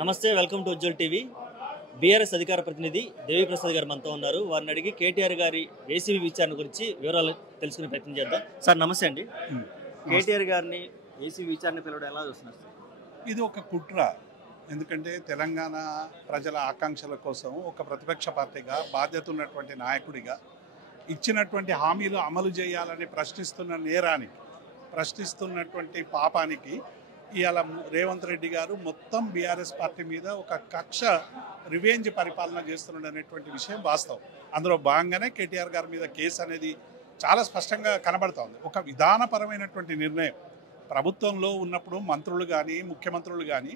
నమస్తే, welcome to Ujjwal TV. BRS అధికార ప్రతినిధి దేవిప్రసాద్ గారు మనతో ఉన్నారు. వారిని అడిగి కేటీఆర్ గారి ఏసీబీ విచారణ గురించి వివరాలు తెలుసుకునే ప్రయత్నం చేద్దాం. సార్ నమస్తే అండి. కేటీఆర్ గారిని ఏసీబీ విచారణ పిలవడం ఎలా చూస్తున్నారు సార్? ఇది ఒక కుట్ర. ఎందుకంటే తెలంగాణ ప్రజల ఆకాంక్షల కోసం ఒక ప్రతిపక్ష పార్టీగా బాధ్యత ఉన్నటువంటి నాయకుడిగా ఇచ్చినటువంటి హామీలు అమలు చేయాలని ప్రశ్నిస్తున్నటువంటి పాపానికి ఇవాళ రేవంత్ రెడ్డి గారు మొత్తం బీఆర్ఎస్ పార్టీ మీద ఒక కక్ష రివెంజ్ పరిపాలన చేస్తున్నాడు అనేటువంటి విషయం వాస్తవం. అందులో భాగంగానే కేటీఆర్ గారి మీద కేసు అనేది చాలా స్పష్టంగా కనబడుతోంది. ఒక విధానపరమైనటువంటి నిర్ణయం ప్రభుత్వంలో ఉన్నప్పుడు మంత్రులు కానీ ముఖ్యమంత్రులు కానీ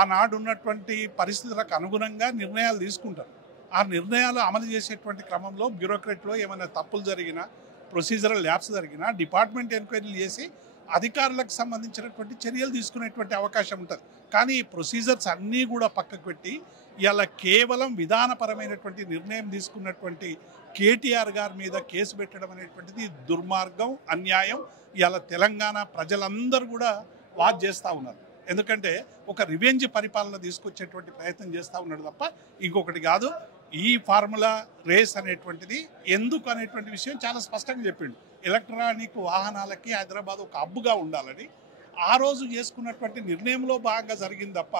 ఆనాడు ఉన్నటువంటి పరిస్థితులకు అనుగుణంగా నిర్ణయాలు తీసుకుంటారు. ఆ నిర్ణయాలు అమలు చేసేటువంటి క్రమంలో బ్యూరోక్రట్లో ఏమైనా తప్పులు జరిగినా, ప్రొసీజరల్ ల్యాప్స్ జరిగినా డిపార్ట్మెంట్ ఎంక్వైరీలు చేసి అధికారులకు సంబంధించినటువంటి చర్యలు తీసుకునేటువంటి అవకాశం ఉంటుంది. కానీ ఈ ప్రొసీజర్స్ అన్నీ కూడా పక్కకు పెట్టి ఇలా కేవలం విధానపరమైనటువంటి నిర్ణయం తీసుకున్నటువంటి కేటీఆర్ గారి మీద కేసు పెట్టడం అనేటువంటిది దుర్మార్గం, అన్యాయం. ఇలా తెలంగాణ ప్రజలందరూ కూడా వాచ్ చేస్తూ ఉన్నారు. ఎందుకంటే ఒక రివెంజ్ పరిపాలన తీసుకొచ్చేటువంటి ప్రయత్నం చేస్తూ ఉన్నాడు తప్ప ఇంకొకటి కాదు. ఈ ఫార్ములా రేస్ అనేటువంటిది ఎందుకు అనేటువంటి విషయం చాలా స్పష్టంగా చెప్పిండు. ఎలక్ట్రానిక్ వాహనాలకి హైదరాబాద్ ఒక హబ్గా ఉండాలని ఆ రోజు చేసుకున్నటువంటి నిర్ణయంలో భాగంగా జరిగింది తప్ప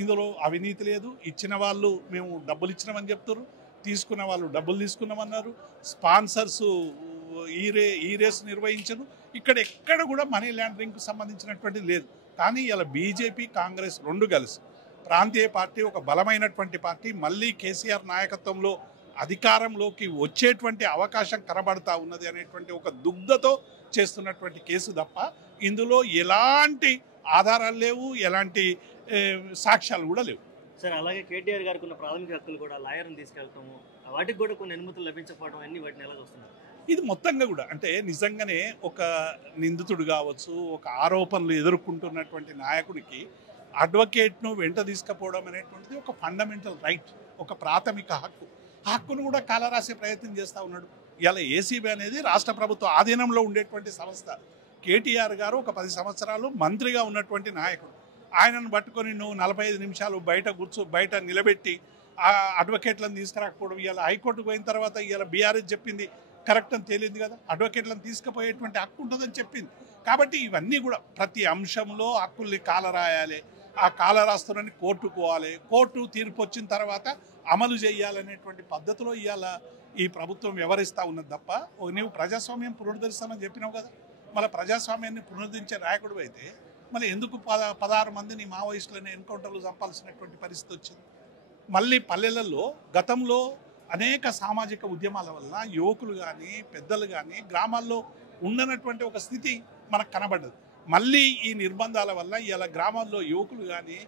ఇందులో అవినీతి లేదు. ఇచ్చిన వాళ్ళు మేము డబ్బులు ఇచ్చినామని చెప్తారు, తీసుకున్న వాళ్ళు డబ్బులు తీసుకున్నామన్నారు. స్పాన్సర్స్ ఈ రేస్ నిర్వహించరు. ఇక్కడ ఎక్కడ కూడా మనీ లాండరింగ్కి సంబంధించినటువంటిది లేదు. కానీ ఇలా బీజేపీ కాంగ్రెస్ రెండు కలిసి ప్రాంతీయ పార్టీ, ఒక బలమైనటువంటి పార్టీ మళ్ళీ కేసీఆర్ నాయకత్వంలో అధికారంలోకి వచ్చేటువంటి అవకాశం కనబడతా ఉన్నది అనేటువంటి ఒక దుగ్ధతో చేస్తున్నటువంటి కేసు తప్ప ఇందులో ఎలాంటి ఆధారాలు లేవు, ఎలాంటి సాక్ష్యాలు కూడా లేవు. సార్ అలాగే కేటీఆర్ గారికి ఉన్న ప్రాథమిక హక్కులు కూడా లాయర్ని తీసుకెళ్తాము, వాటికి కూడా కొన్ని అనుమతులు లభించకపోవడం అన్ని వాటిని ఎలా చూస్తున్నారు? ఇది మొత్తంగా కూడా అంటే నిజంగానే ఒక నిందితుడు కావచ్చు, ఒక ఆరోపణలు ఎదుర్కొంటున్నటువంటి నాయకుడికి అడ్వకేట్ను వెంట తీసుకుపోవడం అనేటువంటిది ఒక ఫండమెంటల్ రైట్, ఒక ప్రాథమిక హక్కు. ఆ హక్కును కూడా కాలరాసే ప్రయత్నం చేస్తూ ఉన్నాడు. ఇలా ఏసీబీ అనేది రాష్ట్ర ప్రభుత్వ ఆధీనంలో ఉండేటువంటి సంస్థ. కేటీఆర్ గారు ఒక 10 సంవత్సరాలు మంత్రిగా ఉన్నటువంటి నాయకుడు. ఆయనను పట్టుకొని నువ్వు 45 నిమిషాలు బయట నిలబెట్టి ఆ అడ్వకేట్లను తీసుకురాకపోవడం, ఇలా హైకోర్టుకు పోయిన తర్వాత ఇలా బీఆర్ఎస్ చెప్పింది కరెక్ట్ అని తేలింది కదా, అడ్వకేట్లను తీసుకుపోయేటువంటి హక్కు ఉంటుందని చెప్పింది. కాబట్టి ఇవన్నీ కూడా ప్రతి అంశంలో హక్కుల్ని కాలరాయాలి, ఆ కాలరాస్తులని కోర్టుకు పోవాలి, కోర్టు తీర్పు వచ్చిన తర్వాత అమలు చేయాలనేటువంటి పద్ధతిలో ఇవాళ ఈ ప్రభుత్వం వ్యవహరిస్తూ ఉన్నది తప్ప నీవు ప్రజాస్వామ్యం పునరుద్ధరిస్తామని చెప్పినావు కదా, మళ్ళీ ప్రజాస్వామ్యాన్ని పునరుద్ధరించే నాయకుడు అయితే మళ్ళీ ఎందుకు 16 మందిని మావోయిస్టులని ఎన్కౌంటర్లు చంపాల్సినటువంటి పరిస్థితి వచ్చింది? మళ్ళీ పల్లెలలో గతంలో అనేక సామాజిక ఉద్యమాల వల్ల యువకులు కానీ పెద్దలు కానీ గ్రామాల్లో ఉండనటువంటి ఒక స్థితి మనకు కనబడ్డది. మళ్ళీ ఈ నిర్బంధాల వల్ల ఇలా గ్రామాల్లో యువకులు కానీ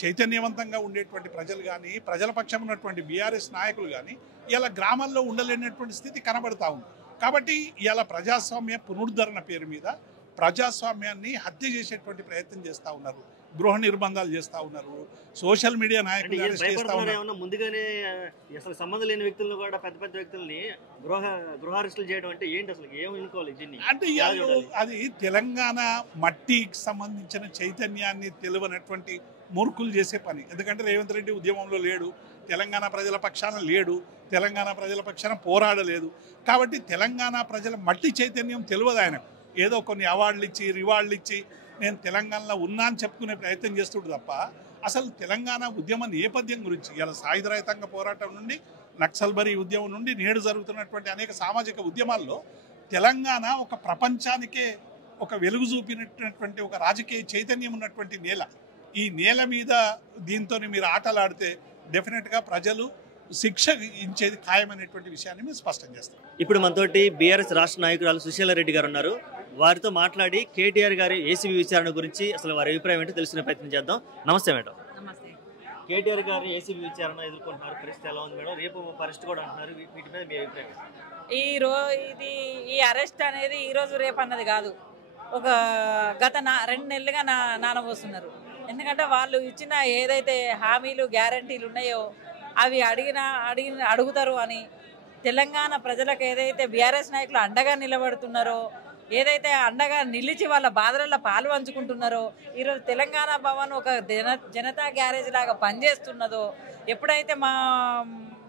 చైతన్యవంతంగా ఉండేటువంటి ప్రజలు కానీ ప్రజల పక్షం ఉన్నటువంటి బీఆర్ఎస్ నాయకులు కానీ ఇలా గ్రామాల్లో ఉండలేనటువంటి స్థితి కనబడతా ఉంది. కాబట్టి ఇలా ప్రజాస్వామ్య పునరుద్ధరణ పేరు మీద ప్రజాస్వామ్యాన్ని హత్య చేసేటువంటి ప్రయత్నం చేస్తూ ఉన్నారు, గృహ నిర్బంధాలు చేస్తూ ఉన్నారు, సోషల్ మీడియా నాయకులు అరెస్ట్ చేస్తూ ఉన్నారు. ముందుగానే అసలు సంబంధం లేని వ్యక్తులను కూడా పెద్ద వ్యక్తుల్ని గృహ అరెస్టులు చేయడం అంటే ఏంటి, అసలు ఏమనుకోవాలి దీన్ని? అంటే అది తెలంగాణ మట్టికి సంబంధించిన చైతన్యాన్ని తెలియనటువంటి మూర్ఖులు చేసే పని. ఎందుకంటే రేవంత్ రెడ్డి ఉద్యమంలో లేడు, తెలంగాణ ప్రజల పక్షాన లేడు, తెలంగాణ ప్రజల పక్షాన పోరాడలేదు. కాబట్టి తెలంగాణ ప్రజల మట్టి చైతన్యం తెలియదు ఆయనకు. ఏదో కొన్ని అవార్డులు ఇచ్చి రివార్డులు ఇచ్చి నేను తెలంగాణలో ఉన్నా అని చెప్పుకునే ప్రయత్నం చేస్తుడు తప్ప అసలు తెలంగాణ ఉద్యమ నేపథ్యం గురించి ఇలా సాయుధ రైతాంగ పోరాటం నుండి నక్సల్బరీ ఉద్యమం నుండి నేడు జరుగుతున్నటువంటి అనేక సామాజిక ఉద్యమాల్లో తెలంగాణ ఒక ప్రపంచానికే ఒక వెలుగు చూపినటువంటి ఒక రాజకీయ చైతన్యం ఉన్నటువంటి నేల. ఈ నేల మీద దీంతో మీరు ఆటలాడితే డెఫినెట్గా ప్రజలు శిక్ష ఇచ్చేది ఖాయమనేటువంటి విషయాన్ని మేము స్పష్టం చేస్తాం. ఇప్పుడు మనతోటి బీఆర్ఎస్ రాష్ట్ర నాయకురాలు సుశీల రెడ్డి గారు ఉన్నారు. వారితో మాట్లాడి కేటీఆర్ గారి ఏసీబీ విచారణ గురించి అసలు వారి అభిప్రాయం ఏంటో తెలుసుకునే ప్రయత్నం చేద్దాం. నమస్తే మేడం. నమస్తే. కేటీఆర్ గారి ఏసీబీ విచారణ ఎదుర్కొంటున్నారు, పరిస్థితి ఎలా ఉంది మేడం? రేపు అరెస్ట్ కూడా అంటున్నారు, వీటి మీద మీ అభిప్రాయం? ఈ అరెస్ట్ అనేది ఈరోజు రేపు అన్నది కాదు, ఒక గత 2 నెలలుగా నానబోస్తున్నారు. ఎందుకంటే వాళ్ళు ఇచ్చిన ఏదైతే హామీలు గ్యారంటీలు ఉన్నాయో అవి అడుగుతారు అని తెలంగాణ ప్రజలకు ఏదైతే బీఆర్ఎస్ నాయకులు అండగా నిలబడుతున్నారో ఏదైతే అండగా నిలిచి వాళ్ళ బాధలలో పాలు పంచుకుంటున్నారో, ఈరోజు తెలంగాణ భవన్ ఒక జనతా గ్యారేజ్ లాగా పనిచేస్తున్నదో, ఎప్పుడైతే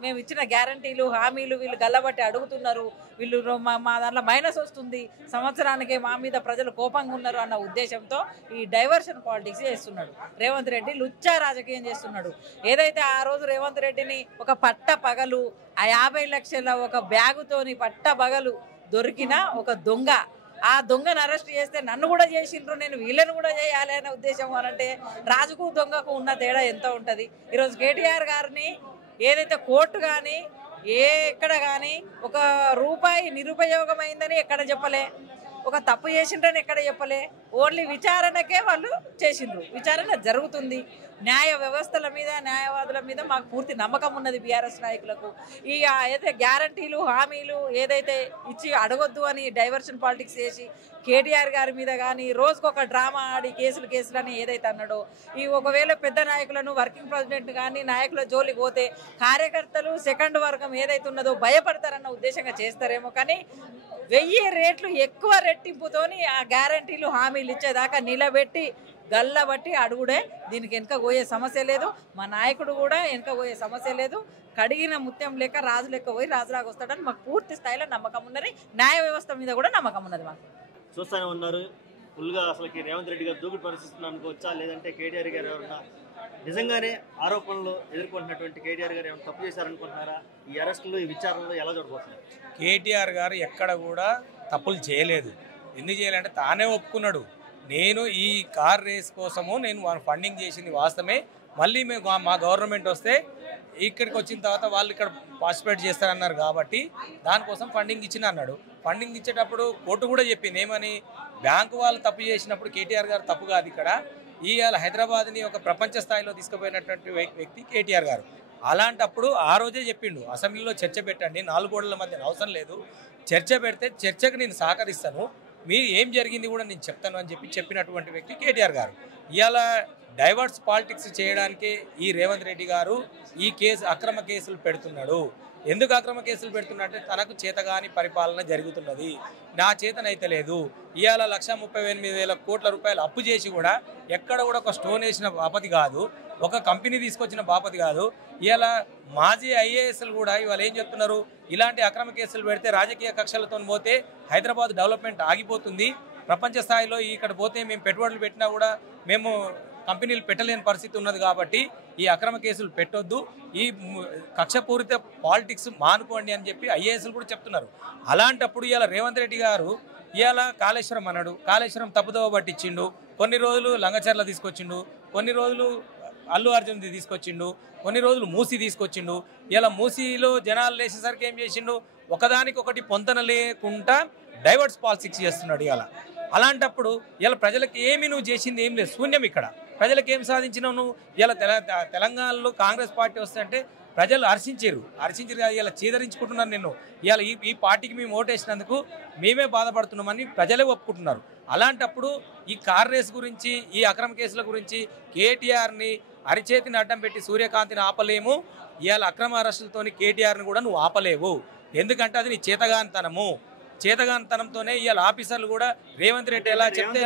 మేము ఇచ్చిన గ్యారంటీలు హామీలు వీళ్ళు గల్లబట్టి అడుగుతున్నారు, వీళ్ళు మా దాంట్లో మైనస్ వస్తుంది, సంవత్సరానికి మా మీద ప్రజలు కోపంగా ఉన్నారు అన్న ఉద్దేశంతో ఈ డైవర్షన్ పాలిటిక్స్ చేస్తున్నాడు రేవంత్ రెడ్డి. లుచ్చా రాజకీయం చేస్తున్నాడు. ఏదైతే ఆ రోజు రేవంత్ రెడ్డిని ఒక పట్ట పగలు ఆ 50 లక్షల ఒక బ్యాగుతోని పట్ట పగలు దొరికిన ఒక దొంగ, ఆ దొంగను అరెస్ట్ చేస్తే నన్ను కూడా చేసిండ్రు, నేను వీళ్ళని కూడా చేయాలి అనే ఉద్దేశం అనంటే రాజుకు దొంగకు ఉన్న తేడా ఎంత ఉంటుంది? ఈరోజు కేటీఆర్ గారిని ఏదైతే కోర్టు కానీ ఎక్కడ కానీ ఒక రూపాయి నిరుపయోగమైందని ఎక్కడ చెప్పలే, ఒక తప్పు చేసిండ్రని ఎక్కడ చెప్పలే. ఓన్లీ విచారణకే వాళ్ళు చేసిండ్రు. విచారణ జరుగుతుంది. న్యాయ వ్యవస్థల మీద న్యాయవాదుల మీద మాకు పూర్తి నమ్మకం ఉన్నది బీఆర్ఎస్ నాయకులకు. ఈ ఏదైతే గ్యారంటీలు హామీలు ఏదైతే ఇచ్చి అడగొద్దు అని డైవర్షన్ పాలిటిక్స్ చేసి కేటీఆర్ గారి మీద కానీ రోజుకొక డ్రామా ఆడి కేసులు అని ఏదైతే అన్నాడో, ఈ ఒకవేళ పెద్ద నాయకులను వర్కింగ్ ప్రెసిడెంట్ కానీ నాయకుల జోలికి పోతే కార్యకర్తలు సెకండ్ వర్గం ఏదైతే ఉన్నదో భయపడతారన్న ఉద్దేశంగా చేస్తారేమో. కానీ 1000 రెట్లు ఎక్కువ రెట్టింపుతోని ఆ గ్యారంటీలు హామీలు ఇచ్చేదాకా నిలబెట్టి గల్లబట్టి అడుగుడే. దీనికి వెనక పోయే సమస్య లేదు. మా నాయకుడు కూడా వెనక పోయే సమస్య లేదు. కడిగిన ముత్యం లెక్క రాజు లెక్క పోయి రాజులాగా వస్తాడని మాకు పూర్తి స్థాయిలో నమ్మకం ఉన్నది. న్యాయ వ్యవస్థ మీద కూడా నమ్మకం ఉన్నది. మాకు చూస్తూనే ఉన్నారు ఫుల్గా అసలుకి రేవంత్ రెడ్డి గారు దూకుడు పరిస్థితులు అనుకోవచ్చా, లేదంటే కేటీఆర్ గారు ఎవరన్నా నిజంగానే ఆరోపణలు ఎదుర్కొంటున్నటువంటి కేటీఆర్ గారు ఏమైనా తప్పు చేశారనుకుంటున్నారా? ఈ అరెస్టులు ఈ విచారణలో ఎలా చూడబోతున్నారు? కేటీఆర్ గారు ఎక్కడ కూడా తప్పులు చేయలేదు. ఎందుకు చేయాలంటే తానే ఒప్పుకున్నాడు, నేను ఈ కార్ రేస్ కోసము నేను ఫండింగ్ చేసింది వాస్తవమే, మళ్ళీ మేము మా గవర్నమెంట్ వస్తే ఇక్కడికి వచ్చిన తర్వాత వాళ్ళు ఇక్కడ పార్టిసిపేట్ చేస్తారన్నారు కాబట్టి దానికోసం ఫండింగ్ ఇచ్చిన అన్నాడు. ఫండింగ్ ఇచ్చేటప్పుడు కోర్టు కూడా చెప్పింది ఏమని, బ్యాంకు వాళ్ళు తప్పు చేసినప్పుడు కేటీఆర్ గారు తప్పు కాదు, ఇక్కడ ఇవాళ హైదరాబాద్ని ఒక ప్రపంచ స్థాయిలో తీసుకుపోయినటువంటి వ్యక్తి కేటీఆర్ గారు. అలాంటప్పుడు ఆ రోజే చెప్పిండు, అసెంబ్లీలో చర్చ పెట్టండి, 4 గోడల మధ్య అవసరం లేదు, చర్చ పెడితే చర్చకు నేను సహకరిస్తాను, మీరు ఏం జరిగింది కూడా నేను చెప్తాను అని చెప్పినటువంటి వ్యక్తి కేటీఆర్ గారు. ఇవాళ డైవర్స్ పాలిటిక్స్ చేయడానికి ఈ రేవంత్ రెడ్డి గారు ఈ అక్రమ కేసులు పెడుతున్నాడు. ఎందుకు అక్రమ కేసులు పెడుతున్నట్టే తనకు చేతగాని పరిపాలన జరుగుతున్నది, నా చేతనైతే లేదు. ఇవాళ 138,000 కోట్ల రూపాయలు అప్పు చేసి కూడా ఎక్కడ కూడా ఒక స్టోన్ వేసిన బాపతి కాదు, ఒక కంపెనీ తీసుకొచ్చిన బాపతి కాదు. ఇవాళ మాజీ ఐఏఎస్లు కూడా ఇవాళ ఏం చెప్తున్నారు, ఇలాంటి అక్రమ కేసులు పెడితే రాజకీయ కక్షలతో పోతే హైదరాబాద్ డెవలప్మెంట్ ఆగిపోతుంది, ప్రపంచ స్థాయిలో ఇక్కడ పోతే మేము పెట్టుబడులు పెట్టినా కూడా మేము కంపెనీలు పెట్టలేని పరిస్థితి ఉన్నది, కాబట్టి ఈ అక్రమ కేసులు పెట్టొద్దు, ఈ కక్షపూరిత పాలిటిక్స్ మానుకోండి అని చెప్పి ఐఏఎస్లు కూడా చెప్తున్నారు. అలాంటప్పుడు ఇవాళ రేవంత్ రెడ్డి గారు ఇవాళ కాళేశ్వరం అన్నాడు, కాళేశ్వరం తప్పుదోవ పట్టించిండు, కొన్ని రోజులు లంగచర్ల తీసుకొచ్చిండు, కొన్ని రోజులు అల్లు అర్జున్ తీసుకొచ్చిండు, కొన్ని రోజులు మూసి తీసుకొచ్చిండు. ఇలా మూసీలో జనాలు లేచేసరికి ఏం చేసిండు, ఒకదానికొకటి పొంతన లేకుండా డైవర్స్ పాలిటిక్స్ చేస్తున్నాడు ఇవాళ. అలాంటప్పుడు ఇలా ప్రజలకు ఏమి నువ్వు చేసింది ఏం లేదు, శూన్యం. ఇక్కడ ప్రజలకు ఏం సాధించినావు నువ్వు? ఇలా తెలంగాణలో కాంగ్రెస్ పార్టీ వస్తుంటే ప్రజలు హర్షించారు ఇలా చీదరించుకుంటున్నారు నిన్ను. ఇవాళ ఈ పార్టీకి మేము ఓటేసినందుకు మేమే బాధపడుతున్నామని ప్రజలే ఒప్పుకుంటున్నారు. అలాంటప్పుడు ఈ కార్ రేస్ గురించి, ఈ అక్రమ కేసుల గురించి కేటీఆర్ని అరిచేతిని అడ్డం పెట్టి సూర్యకాంతిని ఆపలేము, ఇవాళ అక్రమ అరెస్టులతోని కేటీఆర్ని కూడా నువ్వు ఆపలేవు. ఎందుకంటే అది నీ చేతగానితనంతోనే ఇవాళ ఆఫీసర్లు కూడా రేవంత్ రెడ్డి ఎలా చెప్తే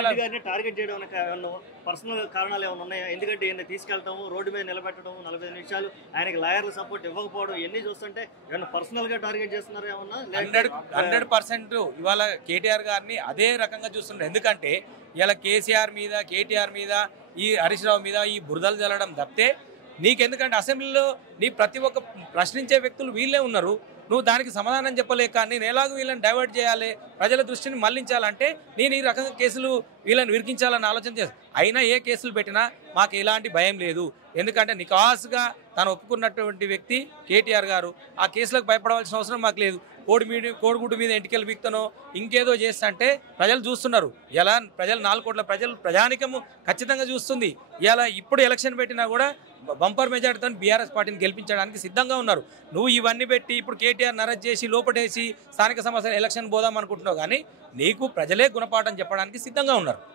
టార్గెట్ చేయడం పర్సనల్ కారణాలు ఏమైనా ఉన్నాయా? ఎందుకంటే ఈయన తీసుకెళ్తాము, రోడ్డు మీద నిలబెట్టడం, 45 నిమిషాలు ఆయనకి లాయర్ల సపోర్ట్ ఇవ్వకపోవడం, ఇవన్నీ చూస్తుంటే ఏమన్నా పర్సనల్ గా టార్గెట్ చేస్తున్నారు ఏమన్నా? 100% ఇవాళ కేటీఆర్ గారిని అదే రకంగా చూస్తున్నారు. ఎందుకంటే ఇలా కేసీఆర్ మీద, కేటీఆర్ మీద, ఈ హరీష్ రావు మీద ఈ బురదలు జల్లడం తప్పితే నీకెందుకంటే అసెంబ్లీలో నీ ప్రతి ఒక్క ప్రశ్నించే వ్యక్తులు వీళ్ళే ఉన్నారు. నువ్వు దానికి సమాధానం చెప్పలేక నేను ఎలాగో వీళ్ళని డైవర్ట్ చేయాలి, ప్రజల దృష్టిని మళ్లించాలంటే నేను ఈ రకంగా కేసులు వీళ్ళని విరికించాలని ఆలోచన చేస్తాను. అయినా ఏ కేసులు పెట్టినా మాకు ఎలాంటి భయం లేదు. ఎందుకంటే నికాసుగా తను ఒప్పుకున్నటువంటి వ్యక్తి కేటీఆర్ గారు. ఆ కేసులకు భయపడవలసిన అవసరం మాకు లేదు. కోడిగుడ్డు మీద ఎంటికలు బిక్తనో ఇంకేదో చేస్తా అంటే ప్రజలు చూస్తున్నారు. ఎలా ప్రజలు 4 కోట్ల ప్రజానికము ఖచ్చితంగా చూస్తుంది. ఇలా ఇప్పుడు ఎలక్షన్ పెట్టినా కూడా బంపర్ మెజార్టీతో బీఆర్ఎస్ పార్టీని గెలిపించడానికి సిద్ధంగా ఉన్నారు. నువ్వు ఇవన్నీ పెట్టి ఇప్పుడు కేటీఆర్ అరెస్ట్ చేసి లోపటేసి స్థానిక సమస్యలు ఎలక్షన్ పోదాం అనుకుంటున్నావు, కానీ నీకు ప్రజలే గుణపాఠం చెప్పడానికి సిద్ధంగా ఉన్నారు.